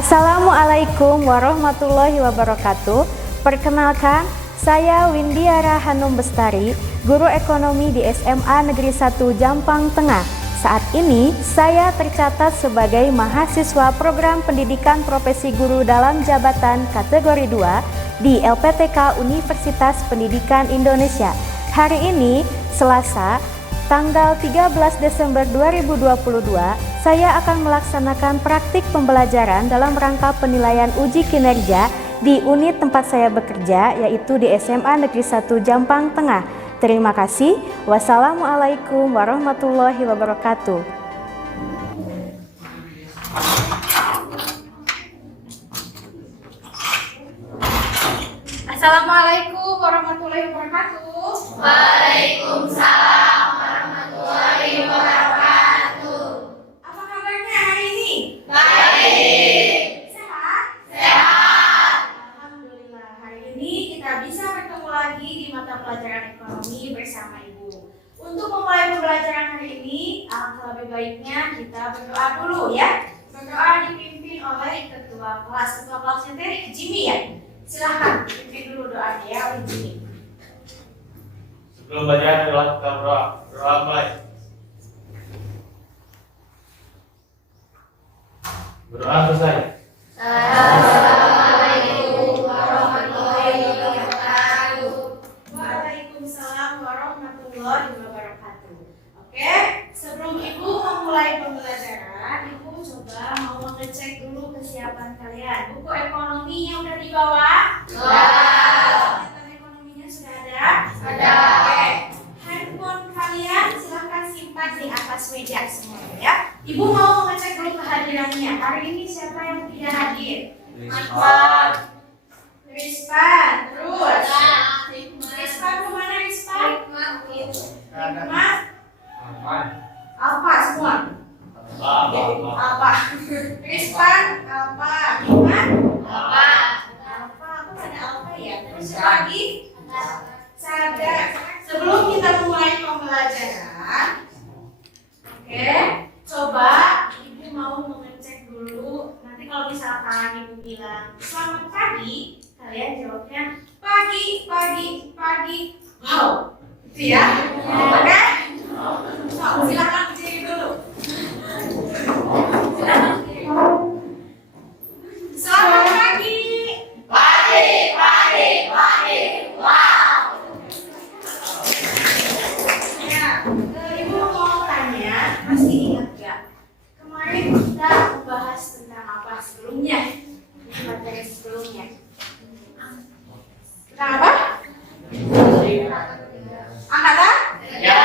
Assalamualaikum warahmatullahi wabarakatuh. Perkenalkan, saya Windiara Hanum Bestari, guru ekonomi di SMA Negeri 1 Jampang Tengah. Saat ini saya tercatat sebagai mahasiswa program pendidikan profesi guru dalam jabatan kategori 2 di LPTK Universitas Pendidikan Indonesia. Hari ini, Selasa, tanggal 13 Desember 2022, saya akan melaksanakan praktik pembelajaran dalam rangka penilaian uji kinerja di unit tempat saya bekerja, yaitu di SMA Negeri 1 Jampang Tengah. Terima kasih. Wassalamualaikum warahmatullahi wabarakatuh. Assalamualaikum warahmatullahi wabarakatuh. Waalaikumsalam warahmatullahi wabarakatuh. Apa kabarnya hari ini? Baik. Sehat? Sehat. Alhamdulillah, hari ini kita bisa bertemu lagi di mata pelajaran ekonomi bersama Ibu. Untuk memulai pembelajaran hari ini, alangkah lebih baiknya kita berdoa dulu ya. Berdoa dipimpin oleh ketua kelas. Ketua kelasnya teh Jimmy ya. Silahkan pimpin dulu doanya ya oleh Jimmy. Sebelum bacaan kita berdoa. Berdoa mulai. Berdoa selesai. Assalamualaikum warahmatullahi wabarakatuh. Waalaikumsalam warahmatullahi wabarakatuh. Oke, sebelum Ibu memulai pembelajaran, Ibu coba mau mengecek dulu kesiapan kalian. Buku ekonominya udah dibawa? Catatan ekonominya sudah ada? Ada. Oke, handphone kalian silahkan simpan di atas meja semuanya ya. Ibu mau mengecek dulu kehadirannya. Hari ini siapa yang tidak hadir? Rizwan. Rispan, terus Rispan kemana Rispan? Hikmat, Alfa semua. Alfa. Rispan, Alfa. Hikmat, Alfa. Aku ada Alfa ya. Terus siapa lagi? Sadar. Sebelum kita mulai pembelajaran, oke, coba Ibu mau mengecek dulu. Nanti kalau misalkan Ibu bilang selamat pagi, kalian jawabnya pagi. Wow, itu ya. Oke? So, silakan berdiri dulu. Silakan berdiri. Selamat pagi. Wow. Ya, Ibu mau tanya, pasti ingat gak? Kemarin kita membahas tentang apa sebelumnya? Materi sebelumnya. Tentang apa? Angkatan? Ya.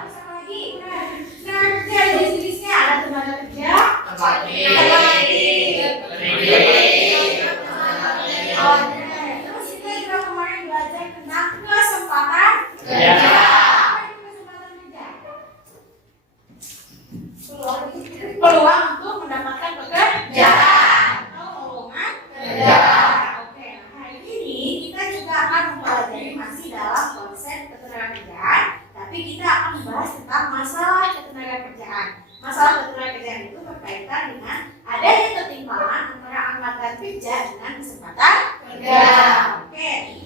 Terus apa lagi? Tenaga kerja, jenis-jenisnya ada tenaga kerja. Oke. Terus kita juga kemarin belajar tentang kesempatan. Ya. Apa itu kesempatan kerja? Peluang untuk mendapatkan pekerjaan. Lowongan kerja. Oke. Hari ini kita juga akan mempelajari masih dalam konsep ketenagakerjaan, tapi kita akan membahas tentang masalah ketenagakerjaan. Masalah ketenagakerjaan itu berkaitan dengan adanya ketimpangan antara angkatan kerja dengan kesempatan kerja. Oke.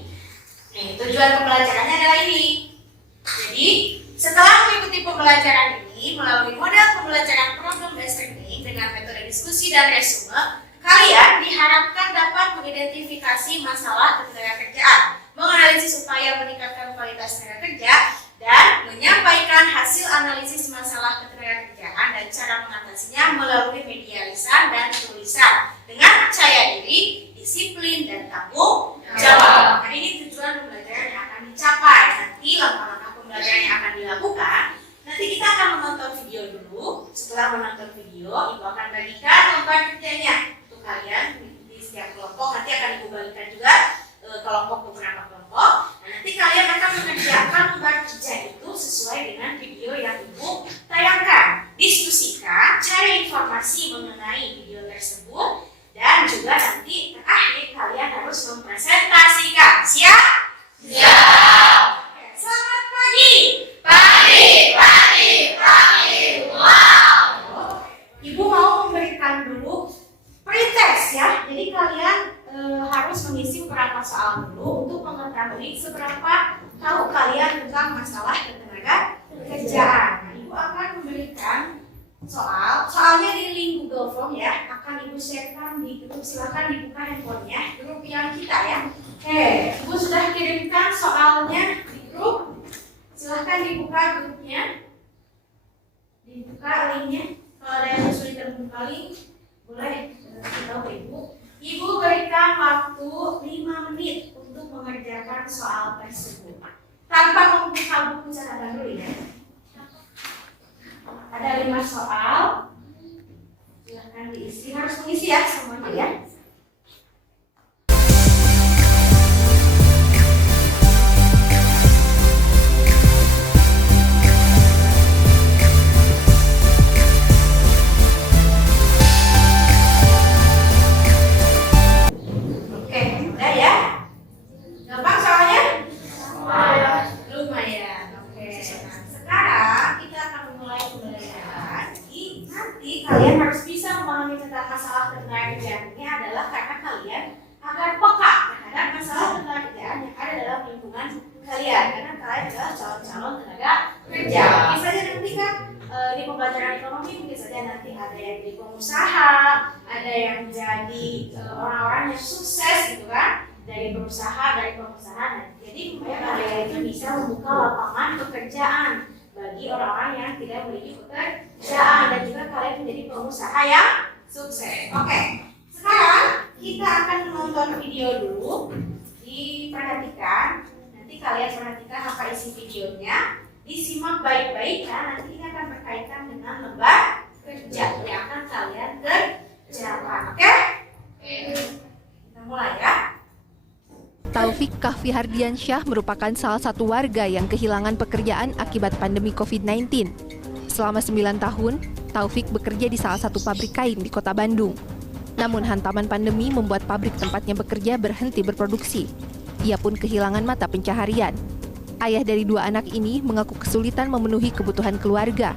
Nih, tujuan pembelajarannya adalah ini. Jadi, setelah mengikuti pembelajaran ini melalui model pembelajaran problem based learning dengan metode diskusi dan resume, kalian diharapkan dapat mengidentifikasi masalah ketenagakerjaan, menganalisis upaya meningkatkan kualitas tenaga kerja, dan menyampaikan hasil analisis masalah ketenagakerjaan dan cara mengatasinya melalui media lisan dan tulisan dengan percaya diri, disiplin, dan tanggung jawab. Nah, ini tujuan pembelajaran yang akan dicapai. Nanti langkah-langkah pembelajaran yang akan dilakukan, nanti kita akan menonton video dulu. Setelah menonton video, Ibu akan bagikan lembar kerjanya untuk kalian di setiap kelompok. Nanti akan Ibu bagikan juga kelompok beberapa kelompok. Nah, nanti kalian akan mengerjakan lembar kerja itu sesuai dengan video yang Ibu tayangkan. Diskusikan, cari informasi mengenai video tersebut, dan juga nanti terakhir kalian harus mempresentasikan. Siap? Siap. Oke, selamat pagi. Wow. Ibu mau memberikan dulu handphonenya, grup yang kita ya. Oke, Ibu sudah kirimkan soalnya di grup. Silahkan dibuka grupnya, dibuka linknya. Kalau ada yang kesulitan membuka link, boleh beritahu ke Ibu. Ibu berikan waktu 5 menit untuk mengerjakan soal tersebut tanpa membuka buku catatan dulu ya. Ada 5 soal, silahkan diisi. Harus mengisi ya semuanya ya. Oke, udah ya. Gampang soalnya? Lumayan. Oke. Nah, sekarang kita akan memulai pembelajaran. Jadi nanti kalian harus bisa memahami tentang masalah ketenagakerjaan ini adalah karena kalian agar peka terhadap masalah ketenagakerjaan yang ada dalam lingkungan kalian. Karena kalian adalah calon-calon tenaga kerja. Mungkin saja nanti kan di pembelajaran ekonomi mungkin saja nanti ada yang jadi pengusaha, ada yang jadi orang-orang yang sukses gitu kan, dari pengusaha. Jadi supaya kalian itu bisa membuka lapangan pekerjaan bagi orang-orang yang tidak memiliki pekerjaan dan juga kalian menjadi pengusaha yang sukses. Oke, sekarang kita akan menonton video dulu. Diperhatikan, nanti kalian perhatikan apa isi videonya, disimak baik-baik ya. Nanti ini akan berkaitan dengan lembar kerja yang akan kalian kerjakan. Oke? Kita mulai ya. Taufik Kahfi Hardiansyah merupakan salah satu warga yang kehilangan pekerjaan akibat pandemi COVID-19. Selama 9 tahun, Taufik bekerja di salah satu pabrik kain di Kota Bandung. Namun hantaman pandemi membuat pabrik tempatnya bekerja berhenti berproduksi. Ia pun kehilangan mata pencaharian. Ayah dari 2 anak ini mengaku kesulitan memenuhi kebutuhan keluarga.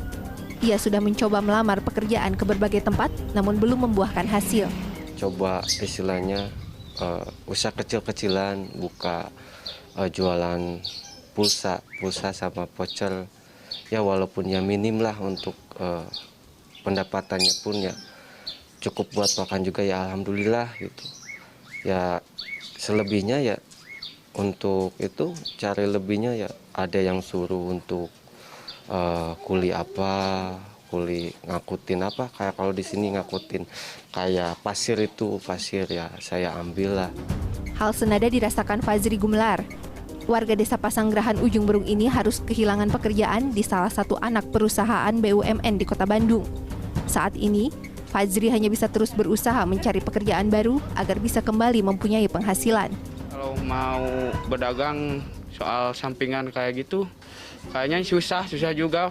Ia sudah mencoba melamar pekerjaan ke berbagai tempat, namun belum membuahkan hasil. Coba istilahnya usaha kecil-kecilan, buka jualan pulsa sama voucher. Ya walaupun ya minim lah untuk pendapatannya pun ya cukup buat makan juga ya alhamdulillah gitu. Ya selebihnya ya untuk itu cari lebihnya ya ada yang suruh untuk kuli ngangkutin apa, kayak kalau di sini ngangkutin kayak pasir ya saya ambil lah. Hal senada dirasakan Fazri Gumelar. Warga desa Pasanggerahan Ujung Berung ini harus kehilangan pekerjaan di salah satu anak perusahaan BUMN di Kota Bandung. Saat ini, Fazri hanya bisa terus berusaha mencari pekerjaan baru agar bisa kembali mempunyai penghasilan. Kalau mau berdagang soal sampingan kayak gitu, kayaknya susah juga.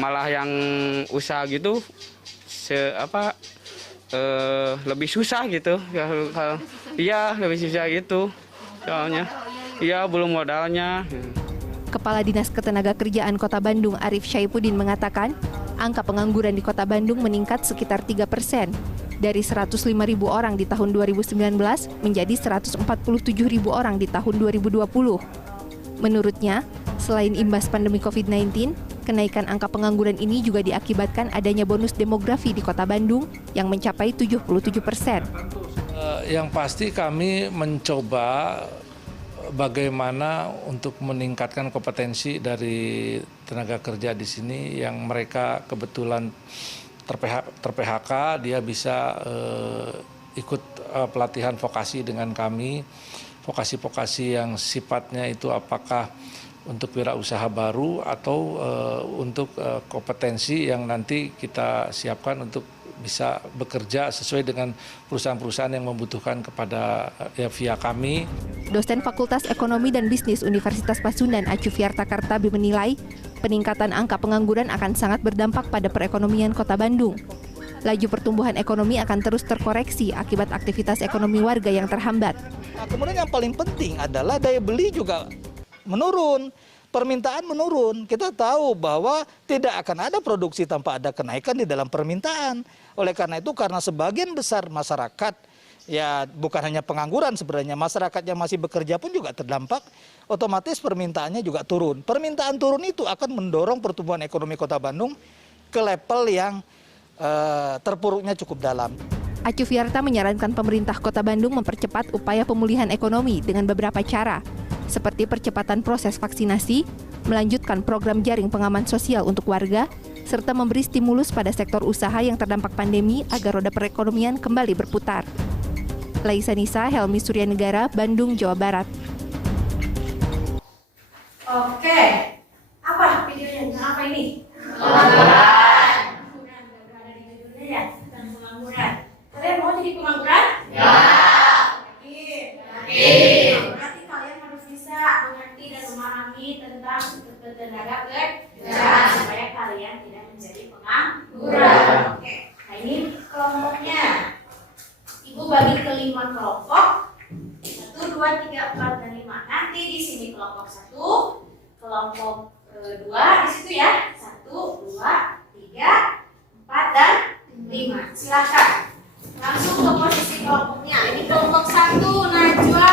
Malah yang usaha gitu lebih susah gitu. Iya, lebih susah gitu. Soalnya iya belum modalnya. Kepala Dinas Ketenagakerjaan Kota Bandung Arif Syaipuddin mengatakan, angka pengangguran di Kota Bandung meningkat sekitar 3%, dari 105.000 orang di tahun 2019 menjadi 147.000 orang di tahun 2020. Menurutnya, selain imbas pandemi COVID-19, kenaikan angka pengangguran ini juga diakibatkan adanya bonus demografi di Kota Bandung yang mencapai 77%. Yang pasti kami mencoba bagaimana untuk meningkatkan kompetensi dari tenaga kerja di sini yang mereka kebetulan ter-PHK, dia bisa ikut pelatihan vokasi dengan kami. Vokasi-vokasi yang sifatnya itu apakah untuk wirausaha baru atau untuk kompetensi yang nanti kita siapkan untuk bisa bekerja sesuai dengan perusahaan-perusahaan yang membutuhkan kepada via kami. Dosen Fakultas Ekonomi dan Bisnis Universitas Pasundan Acu Fiarta Kartabi menilai peningkatan angka pengangguran akan sangat berdampak pada perekonomian Kota Bandung. Laju pertumbuhan ekonomi akan terus terkoreksi akibat aktivitas ekonomi warga yang terhambat. Nah, kemudian yang paling penting adalah daya beli juga menurun, permintaan menurun. Kita tahu bahwa tidak akan ada produksi tanpa ada kenaikan di dalam permintaan. Oleh karena itu, karena sebagian besar masyarakat, ya bukan hanya pengangguran sebenarnya, masyarakat yang masih bekerja pun juga terdampak, otomatis permintaannya juga turun. Permintaan turun itu akan mendorong pertumbuhan ekonomi Kota Bandung ke level yang terpuruknya cukup dalam. Acu Fiarta menyarankan pemerintah Kota Bandung mempercepat upaya pemulihan ekonomi dengan beberapa cara, seperti percepatan proses vaksinasi, melanjutkan program jaring pengaman sosial untuk warga, serta memberi stimulus pada sektor usaha yang terdampak pandemi agar roda perekonomian kembali berputar. Laisa Nisa, Helmi Suryanegara, Bandung, Jawa Barat. Oke, apa videonya? Tentang apa ini? Pengangguran. Pengangguran, udah ada di judulnya ya, tentang pengangguran. Kalian mau jadi pengangguran? Ya. Yakin? Yakin. Berarti kalian harus bisa mengerti dan memahami tentang tenaga kerja supaya kalian tidak menjadi pengangguran. Oke, nah ini kelompoknya. Ibu bagi ke 5 kelompok. 1, 2, 3, 4, dan 5. Nanti di sini kelompok 1, kelompok 2 di situ ya. 1, 2, 3, 4, dan 5. Silakan. Langsung ke posisi kelompoknya. Ini kelompok 1, Najwa,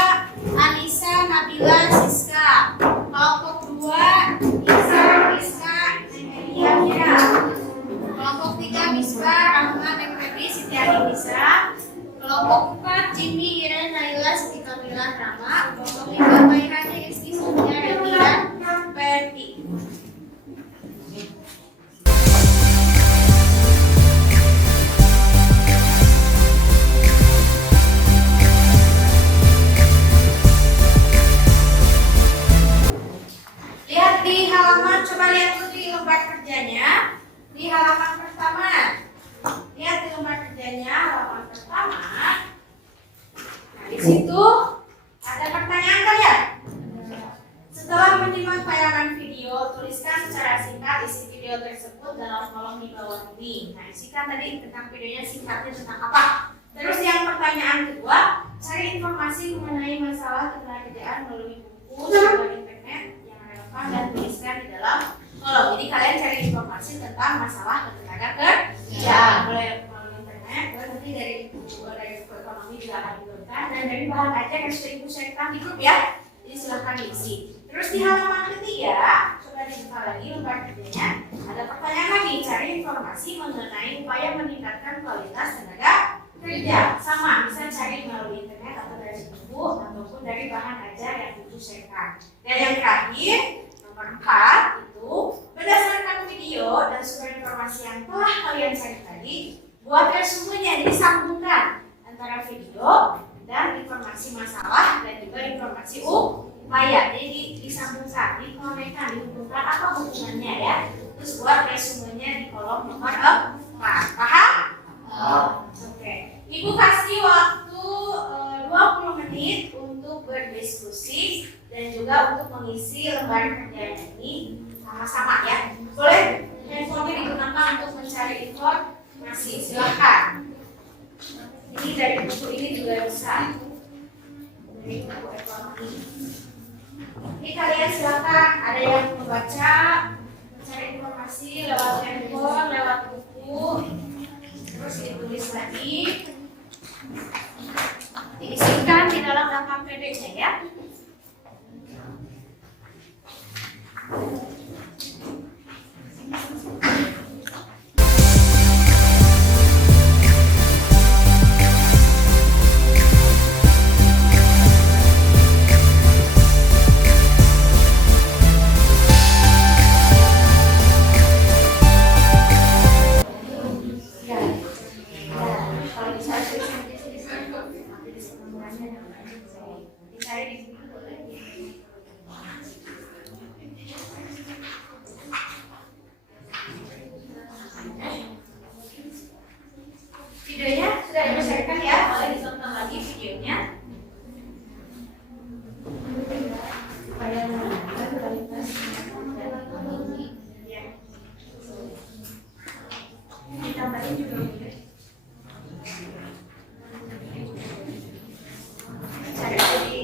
Anissa, Nabila, Siska. Kelompok 2, Isa, Rizka, Nemelia, Mira. Kelompok 3, Misbah, Rahma, Febri, Sitiani, Bisa. Kelompok 4, Jimmy, Iren, Naila, Siti Kamila, Rama. Kelompok 5, Mairani, Rizky, Sonia, Reni, dan Ferdi. Lihat di halaman, coba lihat dulu di lembar kerjanya. Di halaman pertama. Lihat di lembar kerjanya, halaman pertama. Nah, di situ ada pertanyaan kalian. Setelah menyimak tayangan video, tuliskan secara singkat isi video tersebut dalam kolom di bawah ini. Nah, isikan tadi tentang videonya singkatnya tentang apa. Terus yang pertanyaan kedua, cari informasi mengenai masalah ketenagakerjaan melalui buku, sumber internet yang relevan dan tuliskan di dalam kolom. Jadi kalian cari informasi tentang masalah ketenagakerjaan melalui internet, dan nanti dari buku ekonomi juga akan diturunkan, dan dari bahan ajar yang sudah ibu sharekan di grup ya. Jadi silahkan diisi. Terus di halaman ketiga, coba dibuka lagi lembar kerjanya. Ada pertanyaan lagi, cari informasi mengenai upaya meningkatkan kualitas tenaga kerja. Sama, bisa cari melalui internet atau dari buku ataupun dari bahan ajar yang ibu sharekan. Dan yang terakhir, nomor 4 itu berdasarkan video dan sumber informasi yang telah kalian cari tadi, buat resumenya, jadi sambungkan antara video dan informasi masalah dan juga informasi upaya. Jadi disambungkan, dikonekkan, dihubungkan apa hubungannya ya. Terus buat resumenya di kolom nomor 4. Paham? Oke. Ibu kasih waktu 20 menit untuk berdiskusi dan juga untuk mengisi lembar kerjanya ini sama-sama ya. Boleh handphonenya digunakan untuk mencari informasi. Silakan. Ini dari buku ini juga bisa. Dari buku ekonomi. Ini kalian silakan. Ada yang membaca, mencari informasi lewat handphone, lewat buku. Terus ditulis lagi. Diisikan di dalam daftar PDF-nya ya. Videonya sudah dipersiapkan ya, boleh ditonton lagi videonya. Supaya menunjukkan kualitas dan teknologi. Ya. Ditambahin juga boleh. Cari jadi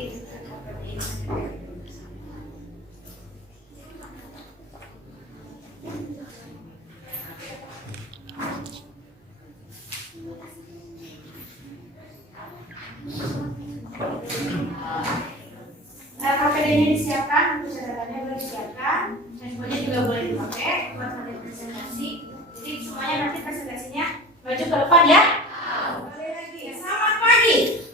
KPD-nya disiapkan, buku catatannya boleh disiapkan, handphonenya juga boleh dipakai buat nanti presentasi. Jadi semuanya nanti presentasinya Maju ke depan ya. Kembali lagi. Selamat pagi.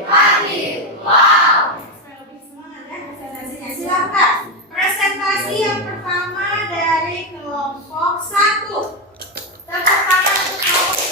Pagi. Wow. Supaya lebih semangat ya presentasinya. Silakan. Presentasi yang pertama dari kelompok 1. Tepuk tangan untuk kelompok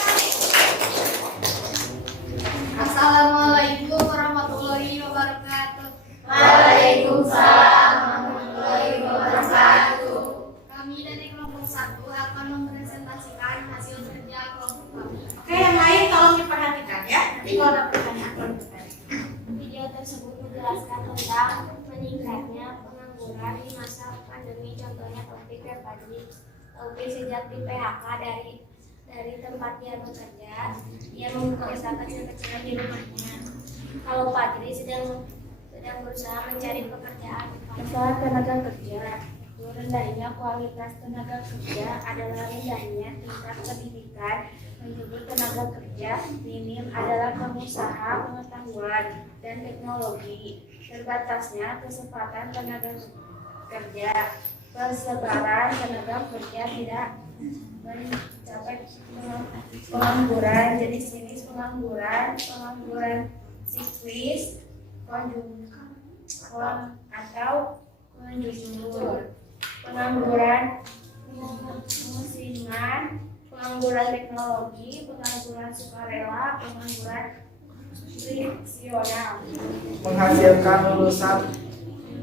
1. Assalamualaikum warahmatullahi wabarakatuh. Waalaikumsalam warahmatullahi wabarakatuh. Kami dari kelompok 1 akan mempresentasikan hasil kerja kelompok kami. Oke, yang lain tolong diperhatikan ya. Nanti kalau ada pertanyaan tolong diperhatikan. Video tersebut menjelaskan tentang meningkatnya pengangguran di masa pandemi. Contohnya Taufik dan Fadli. Taufik sejak di PHK dari tempat dia bekerja, dia membuka usaha kecil-kecilan di rumahnya. Kalau Fadli sedang berusaha mencari pekerjaan. Masalah tenaga kerja. Rendahnya kualitas tenaga kerja adalah rendahnya tingkat pendidikan. Menurut tenaga kerja minim adalah pengusaha pengetahuan dan teknologi. Terbatasnya kesempatan tenaga kerja. Persebaran tenaga kerja tidak mencapai pengangguran, jenis-jenis pengangguran siklus, atau konjungtur, pengangguran musiman, pengangguran teknologi, pengangguran sukarela, pengangguran friksional. Menghasilkan lulusan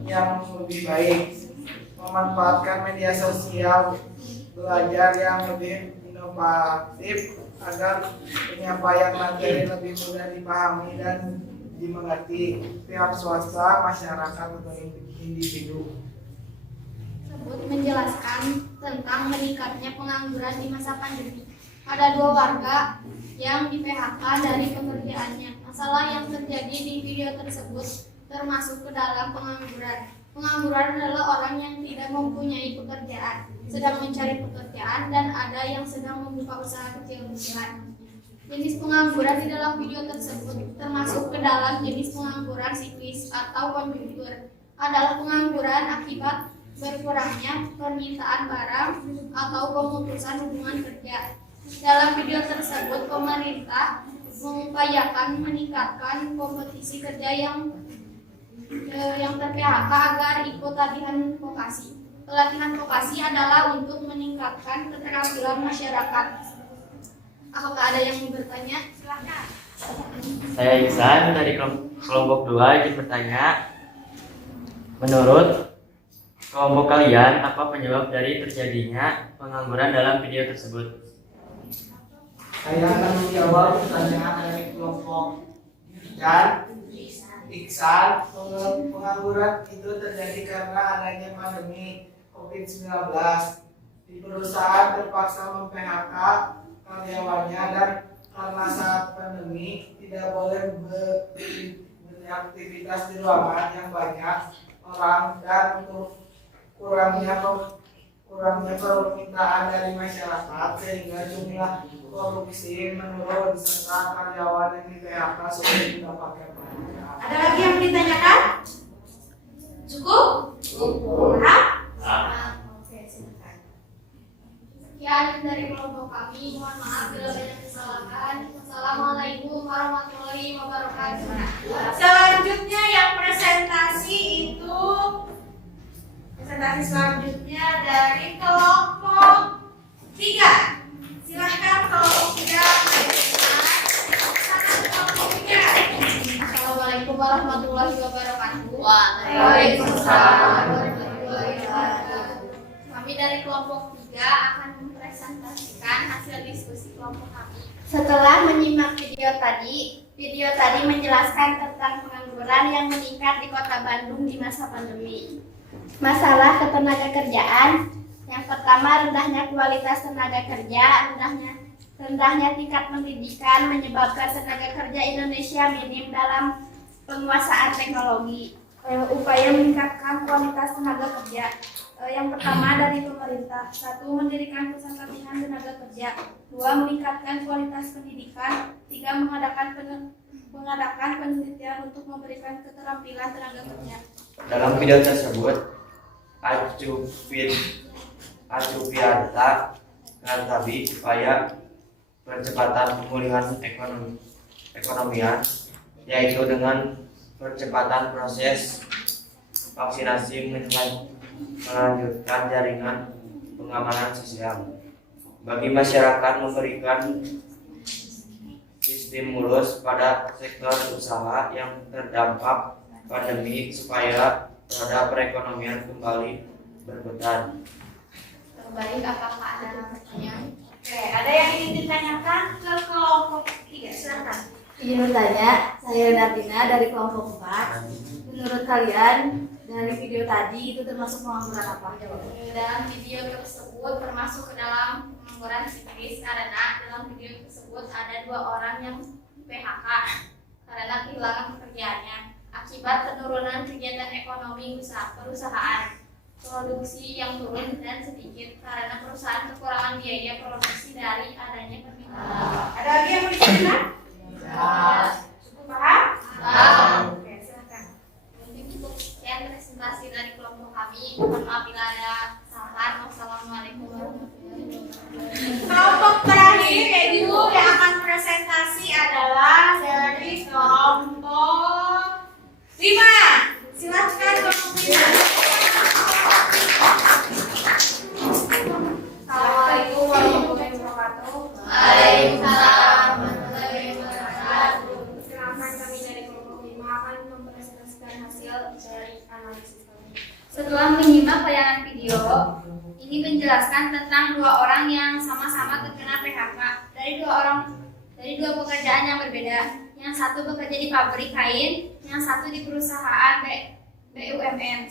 yang lebih baik, memanfaatkan media sosial, belajar yang lebih inovatif agar penyampaian materi lebih mudah dipahami dan dimengerti pihak swasta, masyarakat, atau individu. Tersebut menjelaskan tentang meningkatnya pengangguran di masa pandemi. Ada 2 warga yang di PHK dari pekerjaannya. Masalah yang terjadi di video tersebut termasuk ke dalam pengangguran. Pengangguran adalah orang yang tidak mempunyai pekerjaan, sedang mencari pekerjaan, dan ada yang sedang membuka usaha kecil-kecilan. Jenis pengangguran di dalam video tersebut termasuk ke dalam jenis pengangguran siklus atau konjungtur. Adalah pengangguran akibat berkurangnya permintaan barang atau pemutusan hubungan kerja. Dalam video tersebut, pemerintah mengupayakan meningkatkan kompetisi kerja yang ter-PHK agar ikut latihan vokasi. Pelatihan vokasi adalah untuk meningkatkan keterampilan masyarakat. Apakah ada yang mau bertanya? Silakan. Saya Iksan dari kelompok 2 izin bertanya. Menurut kelompok kalian, apa penyebab dari terjadinya pengangguran dalam video tersebut? Saya akan menjawab pertanyaan dari kelompok dan Iksan. Pengangguran itu terjadi karena adanya pandemi COVID-19. Di perusahaan terpaksa mem-PHK karyawannya, dan karena saat pandemi tidak boleh beraktivitas di ruangan yang banyak orang, dan untuk kurangnya permintaan dari masyarakat sehingga jumlah korupsi menurun serta karyawan yang di PHK sulit mendapatkan pekerjaan. Ada lagi yang ditanyakan? Cukup? Oke, silakan. Sekian dari kelompok kami. Mohon maaf bila banyak kesalahan. Assalamualaikum warahmatullahi wabarakatuh. Selanjutnya yang presentasi itu selanjutnya dari kelompok 3. Silahkan kelompok 3. Assalamualaikum warahmatullahi wabarakatuh. Waalaikumsalam. Kami dari kelompok 3 akan mempresentasikan hasil diskusi kelompok kami. Setelah menyimak video tadi menjelaskan tentang pengangguran yang meningkat di Kota Bandung di masa pandemi. Masalah ketenagakerjaan. Yang pertama, rendahnya kualitas tenaga kerja, rendahnya tingkat pendidikan menyebabkan tenaga kerja Indonesia minim dalam penguasaan teknologi. Upaya meningkatkan kualitas tenaga kerja. Yang pertama dari pemerintah. 1. Mendirikan pusat latihan tenaga kerja. 2. Meningkatkan kualitas pendidikan. 3. Mengadakan penelitian untuk memberikan keterampilan tenaga kerja. Dalam video tersebut, Acu Fiarta menanggapi upaya percepatan pemulihan ekonomian, yaitu dengan percepatan proses vaksinasi, melanjutkan jaringan pengamanan sosial bagi masyarakat, memberikan stimulus pada sektor usaha yang terdampak pandemi supaya roda perekonomian kembali berputar. Baik, apakah ada pertanyaan? Oke, ada yang ingin ditanyakan ke kelompok 3? Silakan. Ingin bertanya, saya Natina dari kelompok 4. Menurut kalian dari video tadi itu termasuk pengangguran apa? Dalam video tersebut termasuk ke dalam pengangguran psikis karena dalam video tersebut ada 2 orang yang PHK karena kehilangan pekerjaannya akibat penurunan kegiatan ekonomi perusahaan. Produksi yang turun dan sedikit karena perusahaan kekurangan biaya produksi dari adanya permintaan. Ada lagi yang mau ditanyakan? Cukup paham? Oke, silakan. Mungkin cukup sekian presentasi dari kelompok kami. Mohon maaf bila ada kesalahan. Wassalamualaikum warahmatullahi wabarakatuh. Kelompok terakhir yaitu yang akan presentasi adalah dari kelompok 5. Silakan kelompok 5. Assalamualaikum warahmatullahi wabarakatuh. Waalaikumsalam. Perkenalkan, kami dari kelompok 5 akan mempresentasikan hasil dari analisis kami. Setelah menyimak tayangan video, ini menjelaskan tentang 2 orang yang sama-sama terkena PHK dari dua pekerjaan yang berbeda. Yang satu bekerja di pabrik kain, yang satu di perusahaan BUMN.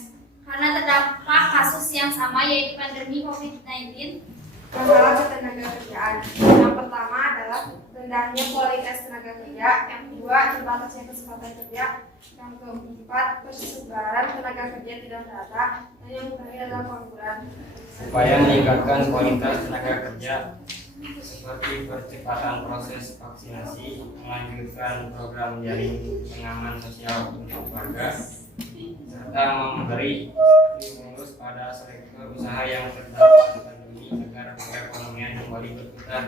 Karena terdapat kasus yang sama yaitu pandemi COVID-19. Masalah ketenaga kerjaan. Yang pertama adalah rendahnya kualitas tenaga kerja. Yang kedua, terbatasnya kesempatan kerja. Yang keempat, persebaran tenaga kerja tidak merata. Dan yang terakhir adalah pengangguran. Upaya meningkatkan kualitas tenaga kerja seperti percepatan proses vaksinasi, melanjutkan program jaring pengaman sosial untuk warga, serta memberi stimulus pada sektor usaha yang terdampak pandemi agar perekonomian kembali berputar.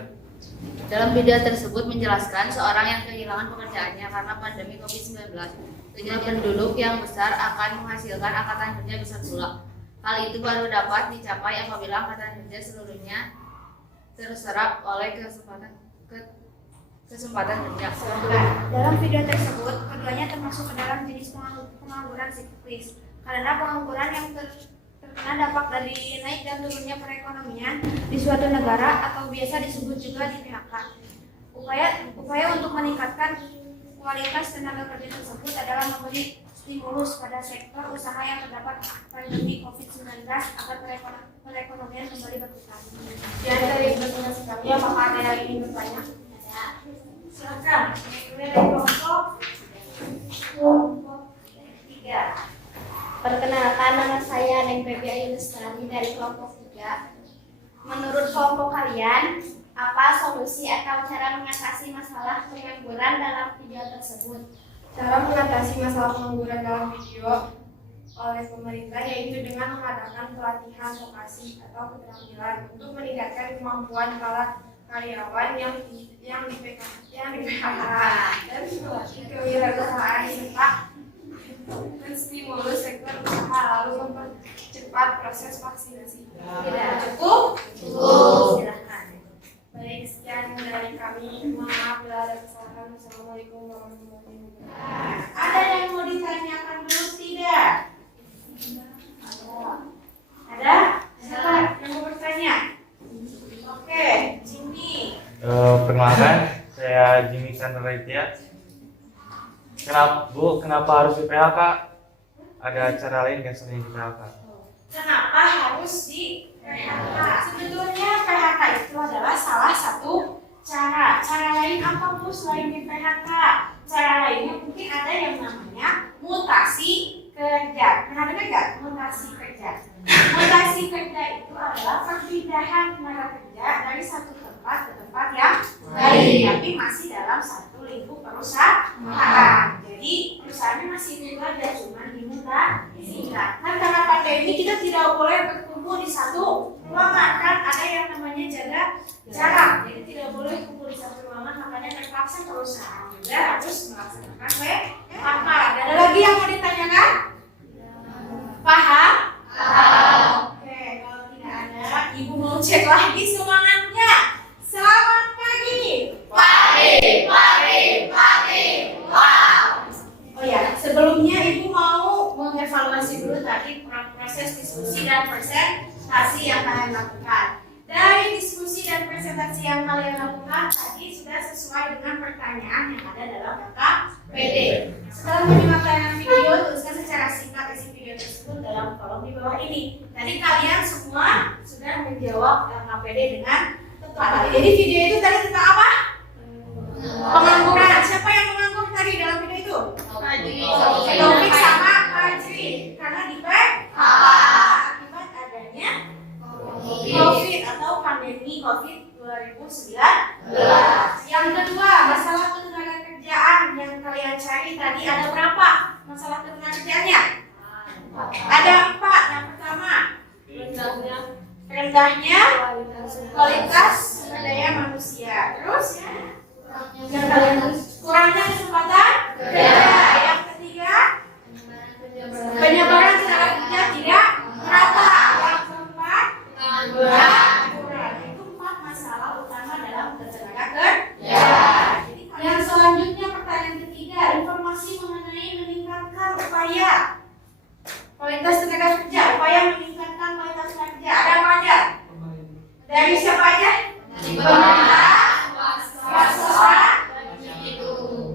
Dalam video tersebut menjelaskan seorang yang kehilangan pekerjaannya karena pandemi COVID-19. Jumlah penduduk yang besar akan menghasilkan angkatan kerja besar pula. Hal itu baru dapat dicapai apabila angkatan kerja seluruhnya terserap oleh kesempatan kerja. Dalam video tersebut, keduanya termasuk ke dalam jenis pengangguran psikis. Karena pengangguran yang terkena dampak dari naik dan turunnya perekonomian di suatu negara atau biasa disebut juga di PHK. Upaya untuk meningkatkan kualitas tenaga kerja tersebut adalah memberi stimulus pada sektor usaha yang terdapat pandemi COVID-19 agar perekonomian kembali berputar. Dan dari presentasi kami, apakah ada yang ingin bertanya? Silakan. Dari kelompok 3. Perkenalkan, nama saya Neng Febi Ayu Lestari dari kelompok 3. Menurut kelompok kalian, apa solusi atau cara mengatasi masalah pengangguran dalam video tersebut? Cara mengatasi masalah pengangguran dalam video oleh pemerintah yaitu dengan mengadakan pelatihan vokasi atau keterampilan untuk meningkatkan kemampuan para karyawan yang di PHK dan kewirausahaan serta menstimulus sektor usaha lalu mempercepat proses vaksinasi. Tidak cukup? Silakan. Baik, sekian dari kami. Maaf bila ada kesalahan. Assalamualaikum warahmatullahi wabarakatuh. Ada yang mau ditanyakan dulu tidak? Ada? Siapa yang mau bertanya? Oke, Jimmy. Perkenalkan, saya Jimmy Chandra Raitia. Kenapa harus di PHK? Ada cara lain nggak selain di PHK? Kenapa harus di PHK? Sebetulnya PHK itu adalah salah satu cara. Cara lain apa Bu selain di PHK? Cara lainnya mungkin ada yang namanya mutasi kerja. Pernah dengar nggak mutasi kerja? Mutasi kerja itu adalah perpindahan tenaga kerja dari satu tempat ke tempat yang lain, tapi masih dalam satu lingkup perusahaan. Jadi perusahaannya masih itu aja, cuma dimutasi. Nah, karena pandemi kita tidak boleh berkumpul di satu ruangan, kan ada yang namanya jaga jarak. Jadi tidak boleh kumpul di satu ruangan, makanya terpaksa perusahaan juga harus melaksanakan WFH. Ada lagi yang mau ditanyakan? Paham? Oke, kalau tidak ada, Ibu mau cek lagi semangatnya. Selamat pagi. Wow. Oh ya, sebelumnya Ibu mau mengevaluasi dulu tadi proses diskusi dan presentasi yang kalian lakukan. Dari diskusi dan presentasi yang kalian lakukan tadi sudah sesuai dengan pertanyaan yang ada dalam KKPD. Setelah menyimak tayangan video, tuliskan secara singkat isi video tersebut dalam kolom di bawah ini. Tadi kalian semua sudah menjawab KKPD dengan tepat. Jadi video itu tadi tentang apa? Pengangguran. Siapa yang menganggur tadi dalam video itu? Taufik sama Fajri. Karena di PHK akibat adanya COVID atau pandemi COVID 2019. Yang kedua, masalah ketenaga kerjaan yang kalian cari tadi ada berapa? Masalah ketenaga kerjaannya? Ada 4. Yang pertama, rendahnya kualitas sumber daya manusia. Terus yang kalian kurangnya kesempatan kerja. Yang ketiga, penyebaran tenaga kerja tidak merata. Yang keempat, pengangguran. Itu 4 masalah utama dalam ketenaga kerja. Yang selanjutnya pertanyaan ketiga, informasi mengenai meningkatkan upaya kualitas tenaga kerja. Upaya meningkatkan kualitas tenaga kerja ada apa aja? Dari siapa aja? Dari pemerintah, swasta,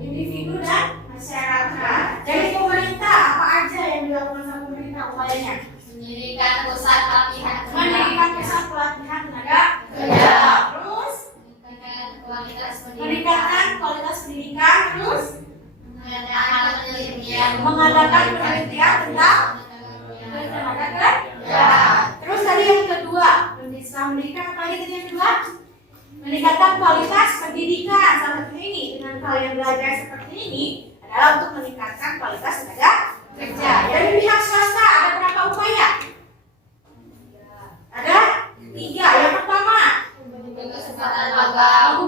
individu dan masyarakat. Dari pemerintah apa aja yang dilakukan sama pemerintah upayanya? Mendirikan pusat pelatihan tenaga kerja. Terus meningkatkan kualitas pendidikan. Terus mengadakan penelitian tentang tenaga kerja. Terus tadi yang kedua, setelah pendidikan apa lagi tadi yang kedua? Meningkatkan kualitas pendidikan. Salah satunya ini dengan kalian belajar seperti ini adalah untuk meningkatkan kualitas tenaga kerja. Dari pihak swasta ada berapa upaya? Ada 3. Yang pertama, membuka kesempatan magang.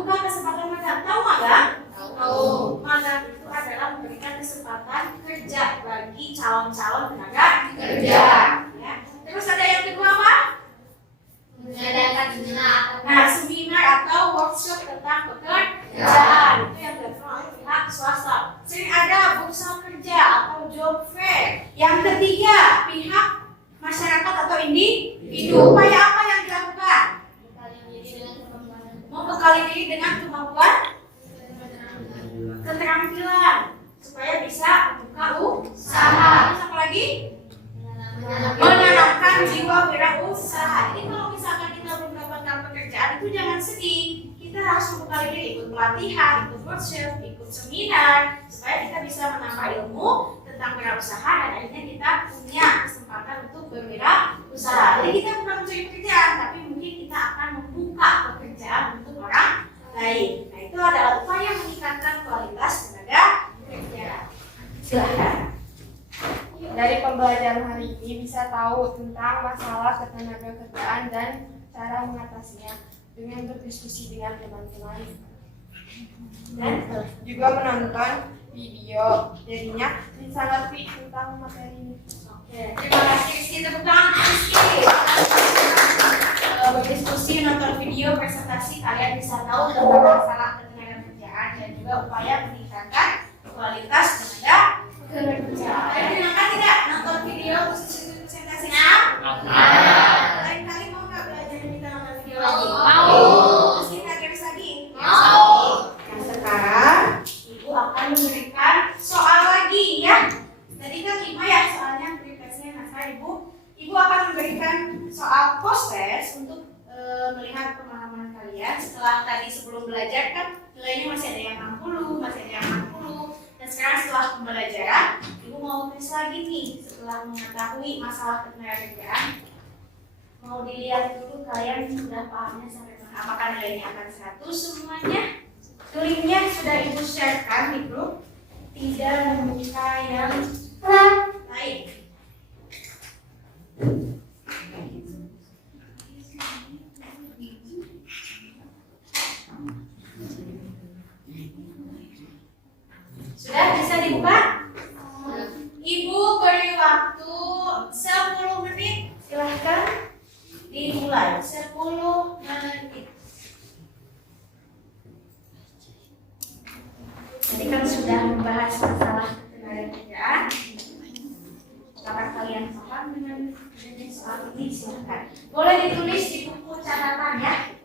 Tahu magang? Tahu. Magang itu adalah memberikan kesempatan kerja bagi calon-calon tenaga kerja. Ya. Terus ada yang kedua apa? Mengadakan seminar atau workshop tentang pekerjaan. Itu yang dilakukan oleh pihak swasta. Sering ada bursa kerja atau job fair. Yang ketiga, pihak masyarakat atau individu. Upaya apa yang dilakukan? Membekali diri dengan kemampuan keterampilan supaya bisa membuka usaha. Terus apa lagi? Menanamkan jiwa wirausaha. Jadi kalau misalkan kita belum mendapatkan pekerjaan itu jangan sedih. Kita harus membekali diri, ikut pelatihan, ikut workshop, ikut seminar supaya kita bisa menambah ilmu tentang wirausaha dan akhirnya kita punya kesempatan untuk berwirausaha. Jadi kita bukan mencari pekerjaan, tapi mungkin kita akan membuka pekerjaan untuk orang lain. Nah, itu adalah upaya meningkatkan kualitas tenaga kerja. Silahkan. Dari pembelajaran hari ini bisa tahu tentang masalah ketenaga kerjaan dan cara mengatasinya dengan berdiskusi dengan teman-teman dan juga menonton video, jadinya bisa ngerti tentang materi ini. Oke, terima kasih Rizky. Tepuk tangan Rizky. Berdiskusi, nonton video, presentasi, kalian bisa tahu tentang masalah ketenaga kerjaan dan juga upaya meningkatkan kualitas tenaga kerja. Kalian menyenangkan tidak nonton video khusus presentasinya? Lain kali mau nggak belajar kita nonton video lagi? Mau. Terus kita games lagi? Mau. Yang sekarang Ibu akan memberikan soal lagi ya. Tadi kan 5 ya soalnya previous-nya. Nah sekarang Ibu akan memberikan soal post test untuk melihat pemahaman kalian. Setelah tadi sebelum belajar kan nilainya masih ada yang 60, masih ada yang 60. Dan sekarang setelah pembelajaran, Ibu mau tes lagi nih. Setelah mengetahui masalah ketenaga kerjaan, mau dilihat dulu kalian sudah pahamnya sampai mana. Apakah nilainya akan 100 semuanya? Linknya sudah Ibu sharekan di grup. Tidak membuka yang lain. dimulai 10 menit. Jadi kami sudah membahas masalah ketenagakerjaan. Apakah kalian paham dengan soal ini? Silakan. Boleh ditulis di buku catatan ya.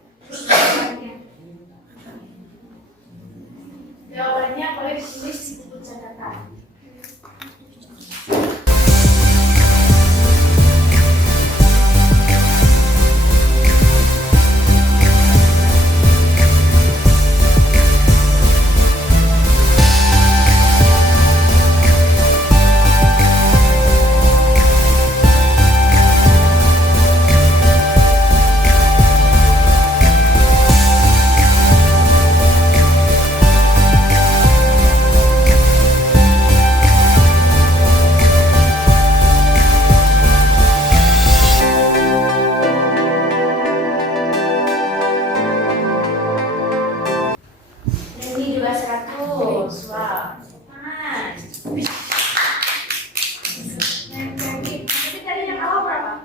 Jawabannya boleh ditulis di buku catatan. Ini juga 100. Wow. Nice. Tapi tadi yang awal berapa?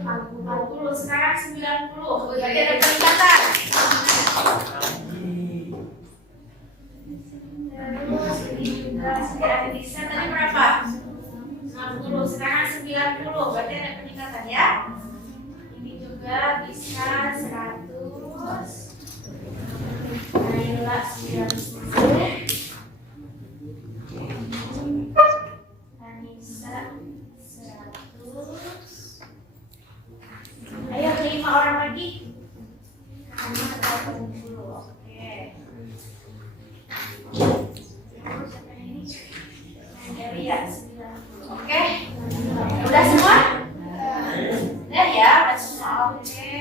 40. Sekarang 90. Berarti ada peningkatan. Terus ini juga sekarang bisa tadi berapa? 60. Sekarang 90. Berarti ada peningkatan ya. Ini juga bisa 100. Naila 90. Anissa 100. Ayo 5 orang lagi. Kamu 80. Oke. Terus apa ini? Nadia 90. Oke. Udah semua? Udah ya, udah semua. Oke.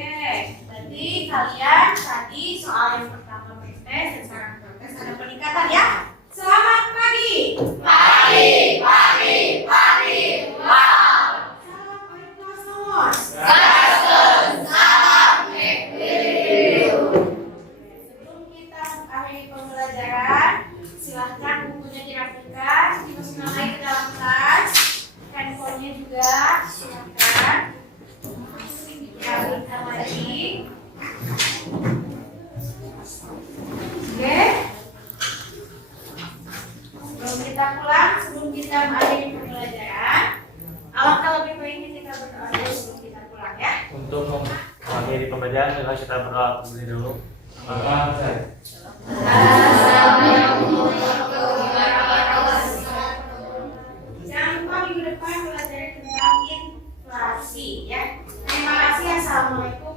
Berarti kalian tadi soal yang pertama tes dan sekarang tes ada peningkatan ya. Selamat pagi. Pagi, pagi, pagi. Wow. Salam baik kelas. Salam Sebelum kita mengakhiri pembelajaran, silahkan bukunya dirapikan, dimasukin lagi ke dalam kelas. Handphonenya juga silahkan dirapikan lagi. Oke. Sebelum kita pulang, sebelum kita mengakhiri pembelajaran, alangkah lebih baiknya kita berdoa dulu sebelum kita pulang ya. Untuk mengakhiri pembelajaran, kita berdoa terlebih dahulu. Jangan lupa minggu depan belajar tentang inflasi ya. Terima kasih. Assalamualaikum.